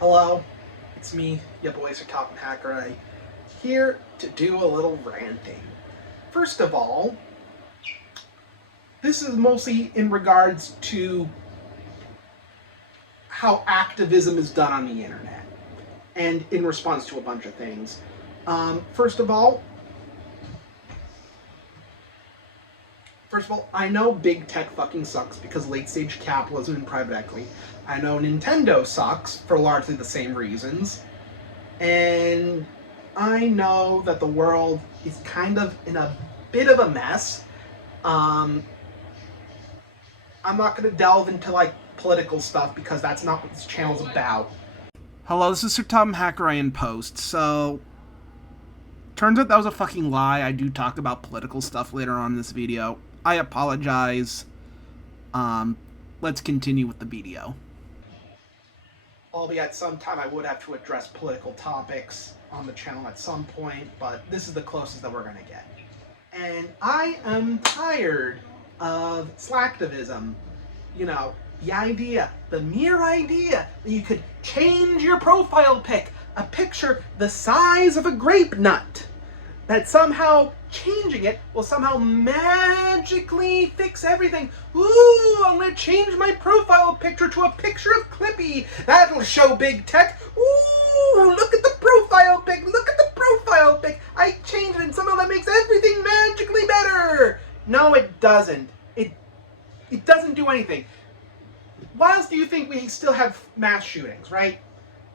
Hello, it's me, your boy Slacktivism Hacker, here to do a little ranting. First of all, this is mostly in regards to how activism is done on the internet, and in response to a bunch of things. First of all, I know big tech fucking sucks because late-stage capitalism and private equity. I know Nintendo sucks for largely the same reasons. And I know that the world is kind of in a bit of a mess. I'm not going to delve into, political stuff because that's not what this channel's about. Hello, this is Sir Tom Hacker in Post. So, turns out that was a fucking lie. I do talk about political stuff later on in this video. I apologize. Let's continue with the video. Albeit sometime I would have to address political topics on the channel at some point, but this is the closest that we're gonna get. And I am tired of Slacktivism. You know, the mere idea that you could change your profile pic, a picture the size of a grape nut, that somehow changing it will somehow magically fix everything. Ooh, I'm gonna change my profile picture to a picture of Clippy. That'll show big tech. Ooh, look at the profile pic. Look at the profile pic. I changed it and somehow that makes everything magically better. No, it doesn't. It doesn't do anything. Why else do you think we still have mass shootings, right?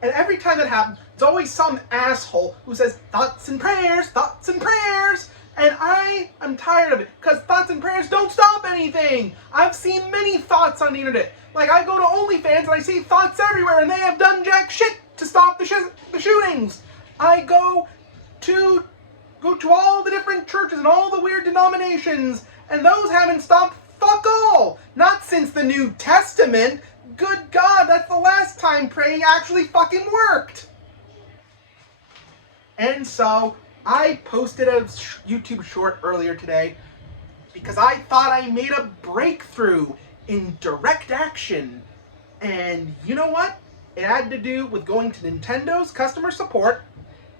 And every time that happens, it's always some asshole who says, thoughts and prayers, thoughts and prayers. And I am tired of it, because thoughts and prayers don't stop anything. I've seen many thoughts on the internet. Like, I go to OnlyFans and I see thoughts everywhere, and they have done jack shit to stop the shootings. I go to all the different churches and all the weird denominations, and those haven't stopped fuck all. Not since the New Testament. Good God, that's the last time praying actually fucking worked. And so, I posted a YouTube short earlier today because I thought I made a breakthrough in direct action. And you know what? It had to do with going to Nintendo's customer support,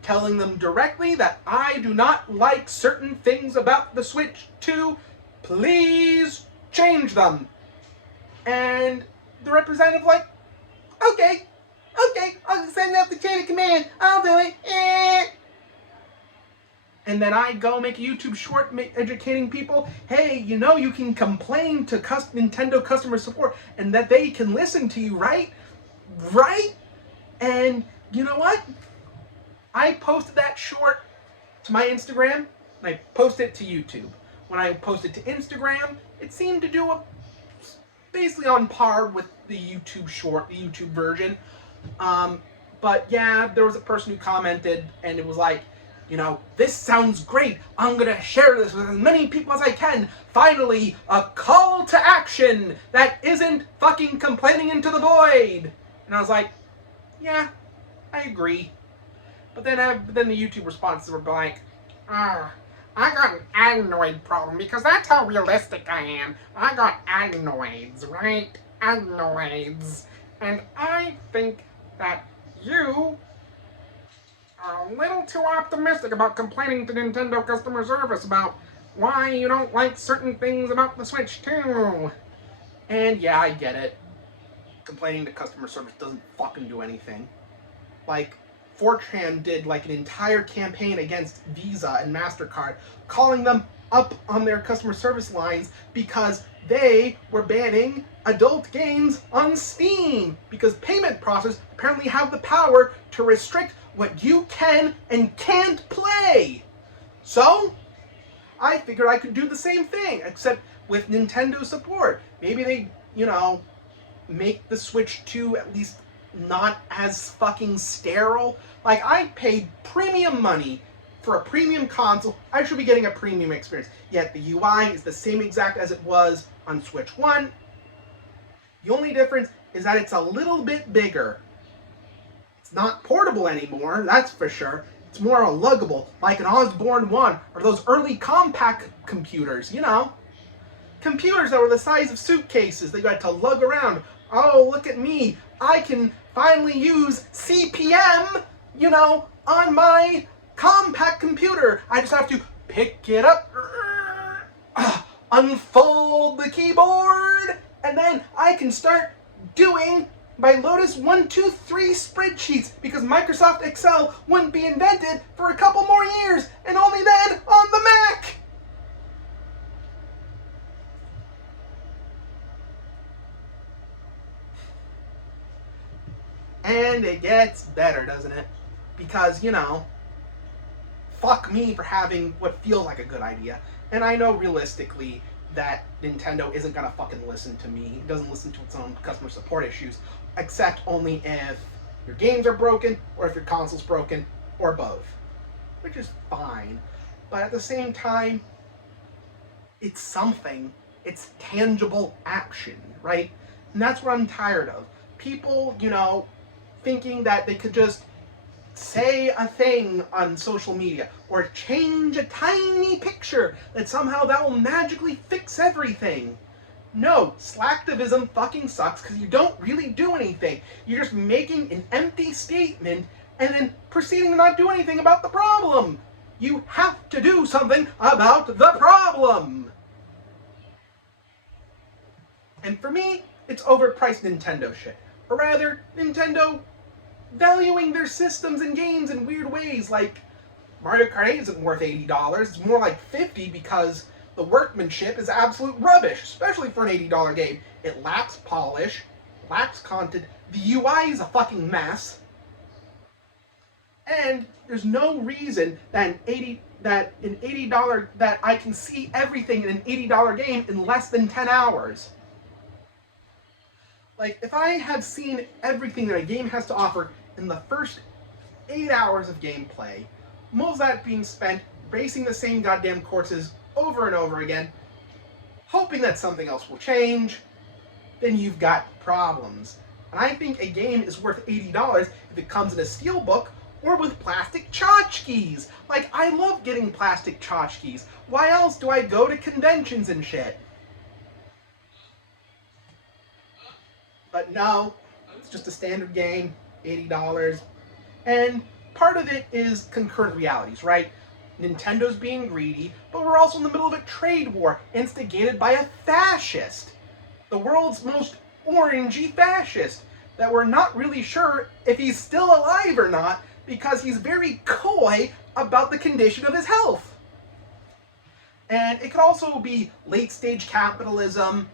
telling them directly that I do not like certain things about the Switch 2. Please change them. And the representative okay, I'll send out the chain of command. I'll do it. And then I go make a YouTube short educating people, hey, you know you can complain to Nintendo customer support and that they can listen to you, right? Right? And you know what? I posted that short to my Instagram, and I posted it to YouTube. When I posted to Instagram, it seemed to do basically on par with the YouTube short, the YouTube version. But yeah, there was a person who commented, and it was like, you know, this sounds great. I'm gonna share this with as many people as I can. Finally, a call to action that isn't fucking complaining into the void. And I was like, yeah, I agree. But then the YouTube responses were like, I got an adenoid problem because that's how realistic I am. I got adenoids, right? Adenoids. And I think that you are a little too optimistic about complaining to Nintendo customer service about why you don't like certain things about the Switch 2. And yeah, I get it. Complaining to customer service doesn't fucking do anything. Like, 4chan did an entire campaign against Visa and MasterCard, calling them up on their customer service lines because they were banning adult games on Steam because payment processors apparently have the power to restrict what you can and can't play. So, I figured I could do the same thing, except with Nintendo support. Maybe they, make the Switch 2 at least not as fucking sterile. Like, I paid premium money for a premium console. I should be getting a premium experience. Yet the UI is the same exact as it was on Switch 1. The only difference is that it's a little bit bigger. It's not portable anymore, that's for sure. It's more luggable, like an Osborne 1 or those early compact computers, Computers that were the size of suitcases that you had to lug around. Oh, look at me. I can finally use CPM, on my compact computer. I just have to pick it up, unfold the keyboard, and then I can start doing my Lotus 1-2-3 spreadsheets, because Microsoft Excel wouldn't be invented for a couple more years, and only then on the Mac. And it gets better, doesn't it? Because, fuck me for having what feels like a good idea. And I know realistically that Nintendo isn't gonna fucking listen to me. It doesn't listen to its own customer support issues, except only if your games are broken, or if your console's broken, or both. Which is fine. But at the same time, it's something. It's tangible action, right? And that's what I'm tired of. People, thinking that they could just say a thing on social media or change a tiny picture that somehow that will magically fix everything. No, Slacktivism fucking sucks because you don't really do anything. You're just making an empty statement and then proceeding to not do anything about the problem. You have to do something about the problem. And for me, it's overpriced Nintendo shit. Or rather, Nintendo valuing their systems and games in weird ways, like Mario Kart 8 isn't worth $80, it's more like $50 because the workmanship is absolute rubbish, especially for an $80 game. It lacks polish, lacks content, the UI is a fucking mess, and there's no reason that that I can see everything in an $80 game in less than 10 hours. Like, if I have seen everything that a game has to offer in the first 8 hours of gameplay, most of that being spent racing the same goddamn courses over and over again, hoping that something else will change, then you've got problems. And I think a game is worth $80 if it comes in a steelbook or with plastic tchotchkes. Like, I love getting plastic tchotchkes. Why else do I go to conventions and shit? But no, it's just a standard game, $80. And part of it is concurrent realities, right? Nintendo's being greedy, but we're also in the middle of a trade war instigated by a fascist. The world's most orangey fascist that we're not really sure if he's still alive or not because he's very coy about the condition of his health. And it could also be late-stage capitalism.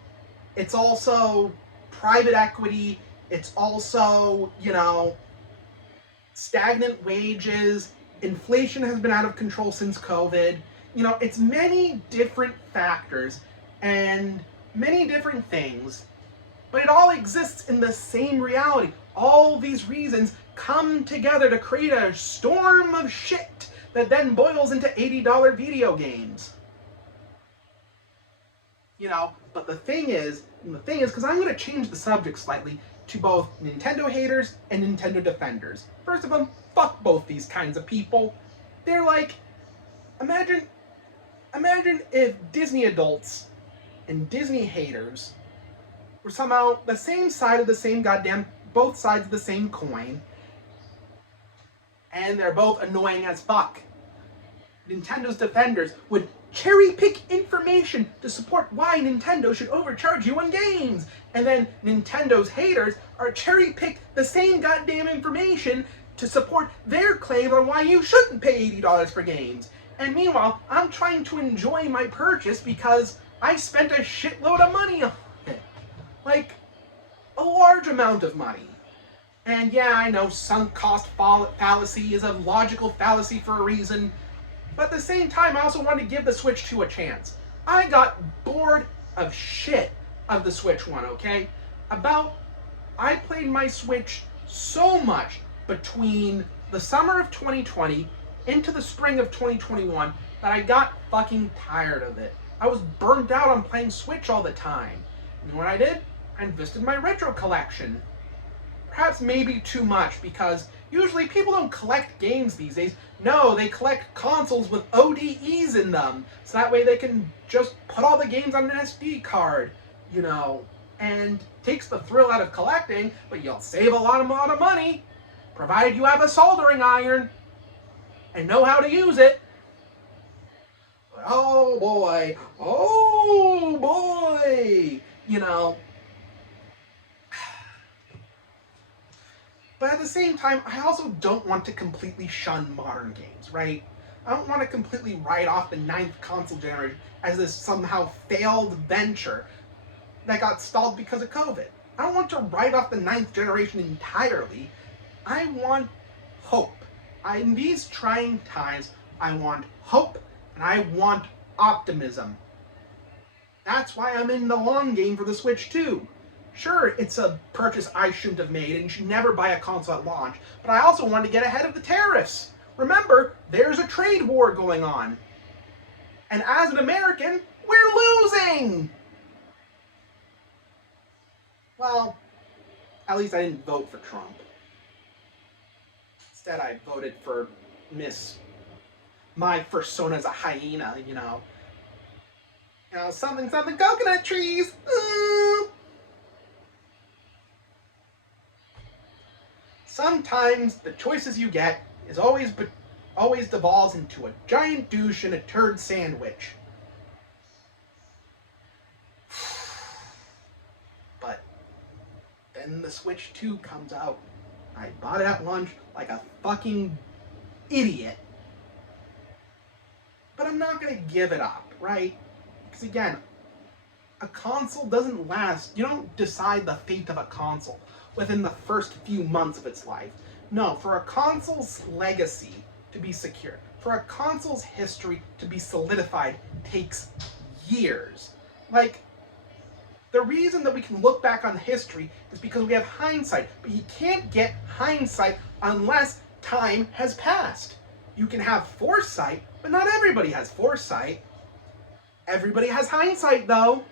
It's also private equity. It's also, stagnant wages. Inflation has been out of control since COVID. It's many different factors and many different things, but it all exists in the same reality. All these reasons come together to create a storm of shit that then boils into $80 video games. But the thing is, because I'm going to change the subject slightly to both Nintendo haters and Nintendo defenders. First of all, fuck both these kinds of people. They're like, imagine if Disney adults and Disney haters were somehow the same side of the same both sides of the same coin, and they're both annoying as fuck. Nintendo's defenders would cherry-pick information to support why Nintendo should overcharge you on games. And then Nintendo's haters are cherry-pick the same goddamn information to support their claim on why you shouldn't pay $80 for games. And meanwhile, I'm trying to enjoy my purchase because I spent a shitload of money on it. Like, a large amount of money. And yeah, I know sunk cost fallacy is a logical fallacy for a reason, but at the same time, I also wanted to give the Switch 2 a chance. I got bored of shit of the Switch 1, okay? I played my Switch so much between the summer of 2020 into the spring of 2021 that I got fucking tired of it. I was burnt out on playing Switch all the time. You know what I did? I invested in my retro collection. Perhaps maybe too much, because usually people don't collect games these days. No, they collect consoles with ODEs in them, so that way they can just put all the games on an SD card, and takes the thrill out of collecting, but you'll save a lot of money, provided you have a soldering iron and know how to use it. Oh boy, oh boy, you know. But at the same time, I also don't want to completely shun modern games, right? I don't want to completely write off the 9th console generation as this somehow failed venture that got stalled because of COVID. I don't want to write off the 9th generation entirely. I want hope. In these trying times, I want hope and I want optimism. That's why I'm in the long game for the Switch 2. Sure, it's a purchase I shouldn't have made, and you should never buy a console at launch, but I also want to get ahead of the tariffs. Remember, there's a trade war going on. And as an American, we're losing! Well, at least I didn't vote for Trump. Instead, I voted for my persona's a hyena, you know. You know, something coconut trees. Sometimes the choices you get is always devolves into a giant douche and a turd sandwich. But then the Switch 2 comes out. I bought it at lunch like a fucking idiot. But I'm not gonna give it up, right? Because again, a console doesn't last. You don't decide the fate of a console within the first few months of its life. No, for a console's legacy to be secure, for a console's history to be solidified, takes years. Like, the reason that we can look back on history is because we have hindsight, but you can't get hindsight unless time has passed. You can have foresight, but not everybody has foresight. Everybody has hindsight, though.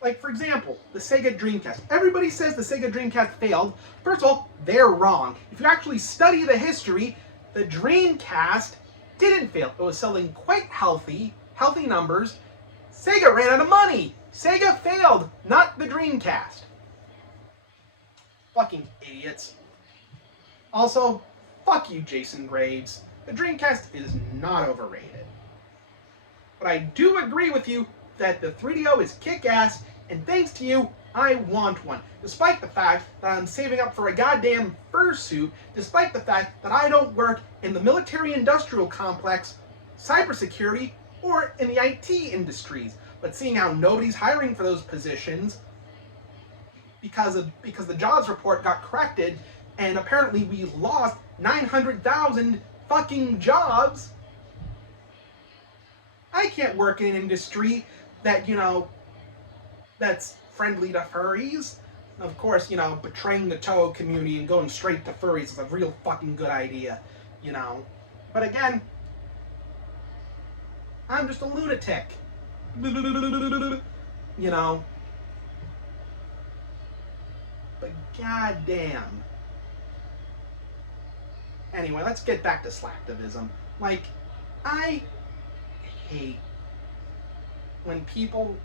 Like, for example, the Sega Dreamcast. Everybody says the Sega Dreamcast failed. First of all, they're wrong. If you actually study the history, the Dreamcast didn't fail. It was selling quite healthy numbers. Sega ran out of money. Sega failed, not the Dreamcast. Fucking idiots. Also, fuck you, Jason Graves. The Dreamcast is not overrated. But I do agree with you that the 3DO is kick-ass, and thanks to you, I want one. Despite the fact that I'm saving up for a goddamn fursuit, despite the fact that I don't work in the military-industrial complex, cybersecurity, or in the IT industries. But seeing how nobody's hiring for those positions because the jobs report got corrected, and apparently we lost 900,000 fucking jobs, I can't work in an industry that, you know, that's friendly to furries. Of course, you know, betraying the Toho community and going straight to furries is a real fucking good idea, you know. But again, I'm just a lunatic. You know. But goddamn. Anyway, let's get back to Slacktivism. Like, I hate when people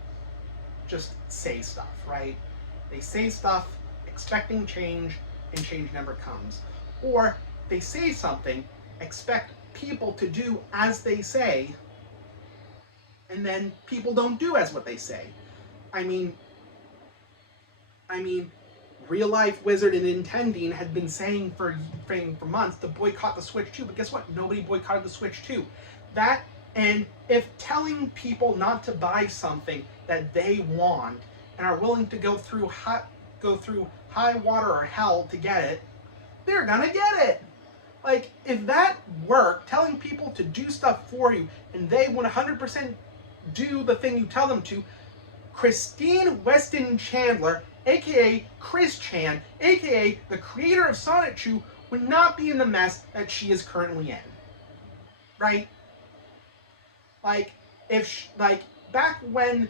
just say stuff, right? They say stuff expecting change, and change never comes. Or they say something, expect people to do as they say, and then people don't do as what they say. I mean, Real Life Wizard and Intending had been saying for months to boycott the Switch 2, but guess what? Nobody boycotted the Switch 2. That, and if telling people not to buy something that they want and are willing to go through high water or hell to get it, they're gonna get it. Like, if that worked, telling people to do stuff for you and they 100% do the thing you tell them to, Christine Weston Chandler, aka Chris Chan, aka the creator of Sonic 2, would not be in the mess that she is currently in. Right? Like, back when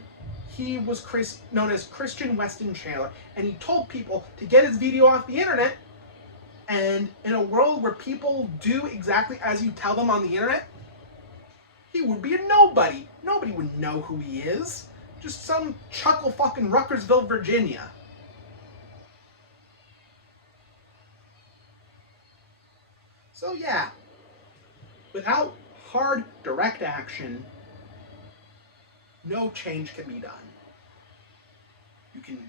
he was known as Christian Weston Chandler, and he told people to get his video off the internet, and in a world where people do exactly as you tell them on the internet, he would be a nobody. Nobody would know who he is. Just some chuckle fucking Ruckersville, Virginia. So yeah, without hard, direct action, no change can be done. You can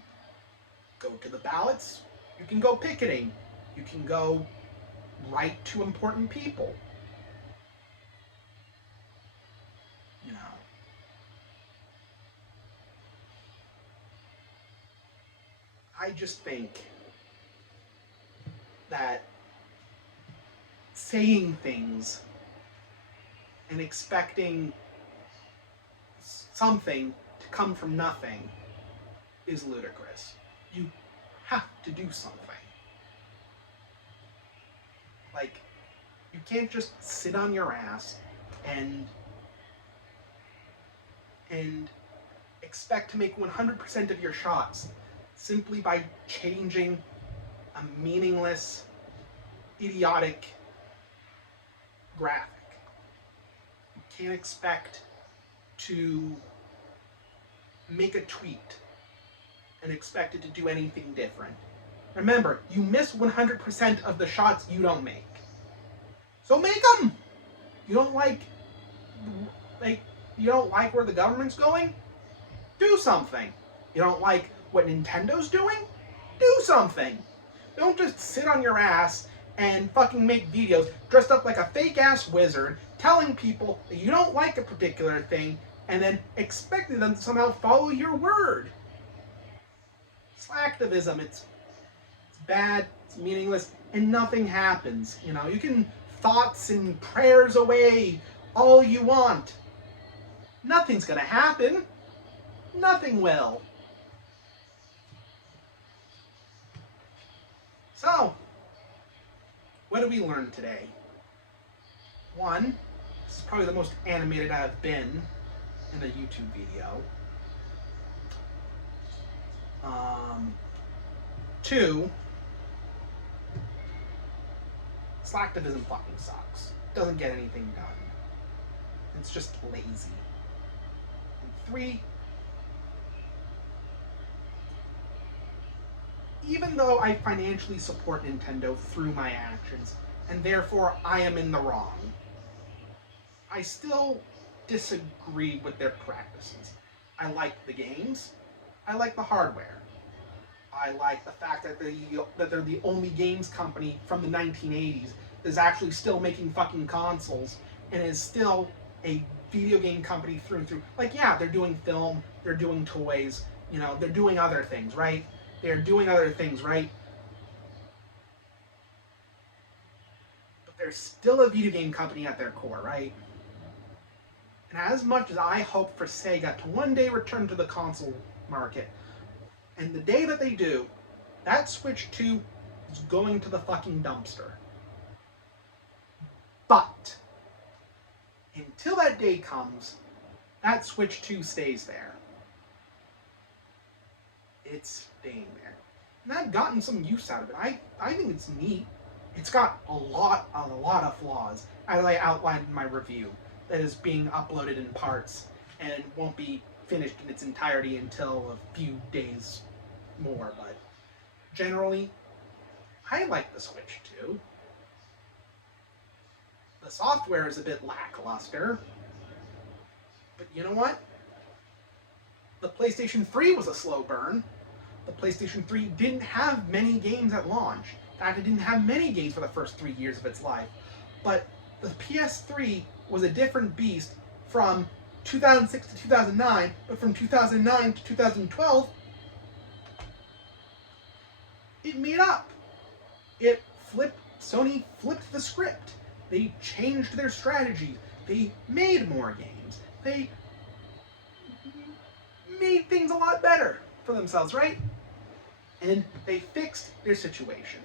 go to the ballots, you can go picketing, you can go write to important people. You know. I just think that saying things and expecting something to come from nothing is ludicrous. You have to do something. Like, you can't just sit on your ass and expect to make 100% of your shots simply by changing a meaningless, idiotic graphic. You can't expect to make a tweet and expect it to do anything different. Remember, you miss 100% of the shots you don't make. So make them! You don't like where the government's going? Do something. You don't like what Nintendo's doing? Do something. Don't just sit on your ass and fucking make videos dressed up like a fake-ass wizard, telling people that you don't like a particular thing, and then expecting them to somehow follow your word. Slacktivism, it's bad, it's meaningless, and nothing happens. You know, you can thoughts and prayers away all you want. Nothing's gonna happen. Nothing will. So, what did we learn today? One, this is probably the most animated I've been in a YouTube video. Two, Slacktivism fucking sucks. Doesn't get anything done. It's just lazy. And three, even though I financially support Nintendo through my actions, and therefore I am in the wrong, I still disagree with their practices. I like the games. I like the hardware. I like the fact that they're the only games company from the 1980s that is actually still making fucking consoles and is still a video game company through and through. Like, yeah, they're doing film, they're doing toys, you know, they're doing other things, right? They're doing other things, right? But they're still a video game company at their core, right? And as much as I hope for Sega to one day return to the console market, and the day that they do, that Switch 2 is going to the fucking dumpster. But until that day comes, that Switch 2 stays there. It's staying there. And I've gotten some use out of it. I think it's neat. It's got a lot of flaws, as I outlined in my review, that is being uploaded in parts and won't be finished in its entirety until a few days more, but generally, I like the Switch 2. The software is a bit lackluster, but you know what? The PlayStation 3 was a slow burn. The PlayStation 3 didn't have many games at launch. In fact, it didn't have many games for the first 3 years of its life. But the PS3 was a different beast from 2006 to 2009, but from 2009 to 2012, it made up. Sony flipped the script. They changed their strategy. They made more games. They made things a lot better for themselves, right? And they fixed their situation.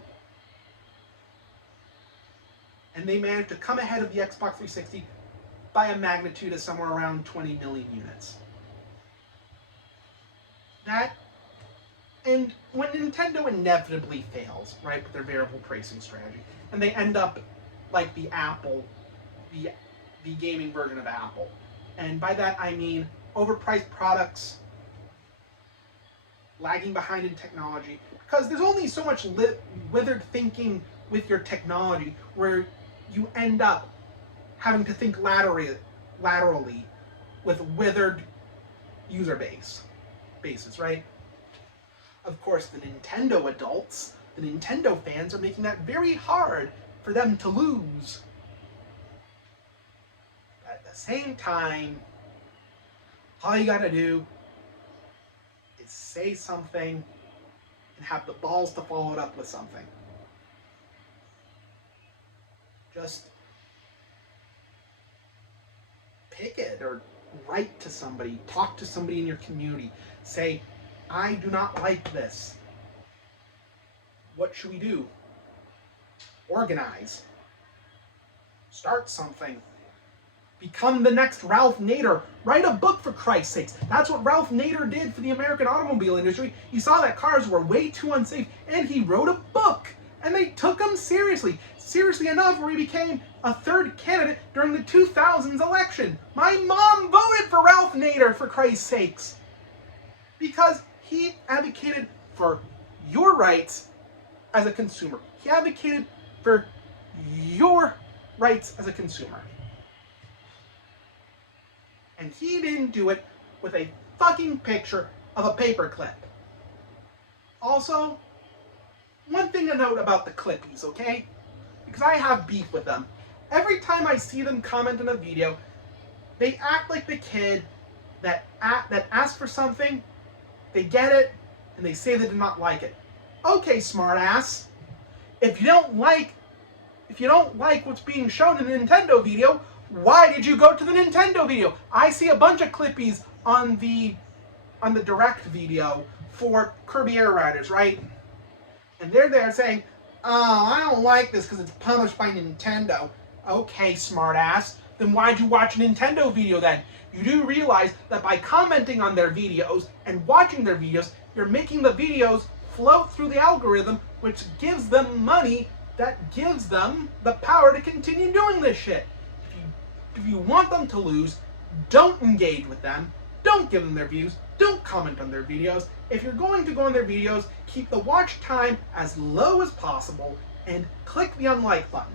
And they managed to come ahead of the Xbox 360 by a magnitude of somewhere around 20 million units. And when Nintendo inevitably fails, right, with their variable pricing strategy, and they end up like the Apple, the gaming version of Apple. And by that I mean overpriced products lagging behind in technology, because there's only so much withered thinking with your technology where you end up having to think laterally with withered user bases, right? Of course, the Nintendo adults, the Nintendo fans, are making that very hard for them to lose. But at the same time, all you gotta do is say something and have the balls to follow it up with something. Just pick it or write to somebody, talk to somebody in your community, say, I do not like this. What should we do? Organize. Start something. Become the next Ralph Nader. Write a book, for Christ's sakes. That's what Ralph Nader did for the American automobile industry. He saw that cars were way too unsafe, and he wrote a book. And they took him seriously. Seriously enough where he became a third candidate during the 2000s election. My mom voted for Ralph Nader, for Christ's sakes. Because he advocated for your rights as a consumer. He advocated for your rights as a consumer. And he didn't do it with a fucking picture of a paperclip. Also, one thing to note about the Clippies, okay? Because I have beef with them. Every time I see them comment on a video, they act like the kid that asks for something, they get it, and they say they did not like it. Okay, smartass. If you don't like what's being shown in the Nintendo video, why did you go to the Nintendo video? I see a bunch of Clippies on the Direct video for Kirby Air Riders, right? And they're there saying, oh, I don't like this because it's published by Nintendo. Okay, smartass. Then why'd you watch a Nintendo video then? You do realize that by commenting on their videos and watching their videos, you're making the videos float through the algorithm, which gives them money that gives them the power to continue doing this shit. If you want them to lose, don't engage with them. Don't give them their views. Don't comment on their videos. If you're going to go on their videos, keep the watch time as low as possible and click the unlike button.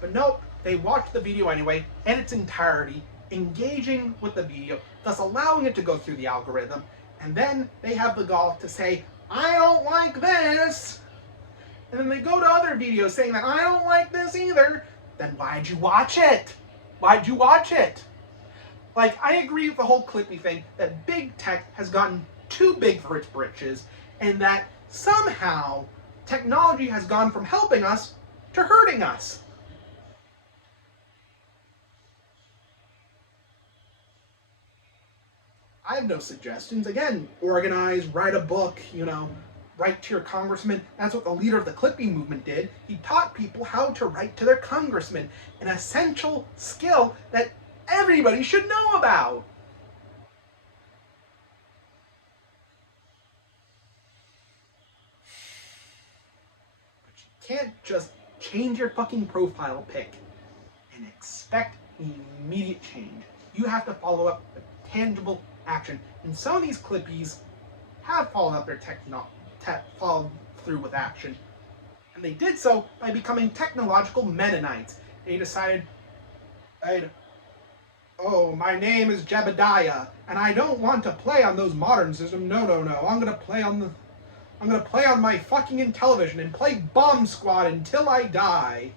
But nope, they watch the video anyway, in its entirety, engaging with the video, thus allowing it to go through the algorithm, and then they have the gall to say, I don't like this! And then they go to other videos saying that I don't like this either. Then why'd you watch it? Why'd you watch it? Like, I agree with the whole Clippy thing that big tech has gotten too big for its britches, and that somehow technology has gone from helping us to hurting us. I have no suggestions. Again, organize, write a book, write to your congressman. That's what the leader of the Clippy movement did. He taught people how to write to their congressman, an essential skill that everybody should know about. But you can't just change your fucking profile pic and expect immediate change. You have to follow up with tangible action. And some of these Clippies have followed up their followed through with action. And they did so by becoming technological Mennonites. They decided, oh, my name is Jebediah, and I don't want to play on those modern systems. No. I'm gonna play on my fucking Intellivision and play Bomb Squad until I die.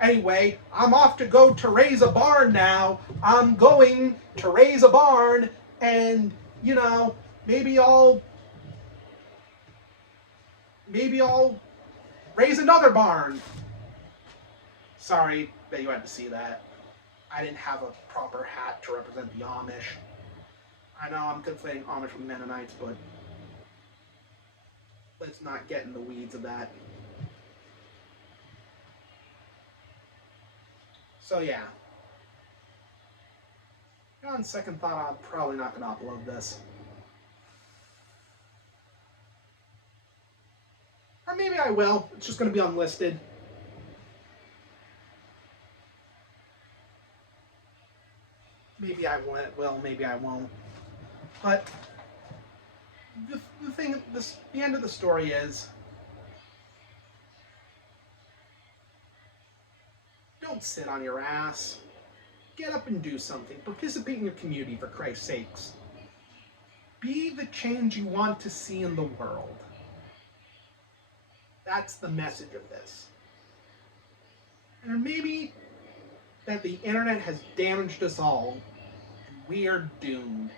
Anyway, I'm off to go to raise a barn now. I'm going to raise a barn, and maybe I'll raise another barn. Sorry that you had to see that. I didn't have a proper hat to represent the Amish. I know I'm conflating Amish with Mennonites, but let's not get in the weeds of that. So yeah. On second thought, I'm probably not going to upload this. Or maybe I will. It's just going to be unlisted. Maybe I will, maybe I won't. But the end of the story is, don't sit on your ass. Get up and do something. Participate in your community, for Christ's sakes. Be the change you want to see in the world. That's the message of this. And maybe that the internet has damaged us all, and we are doomed.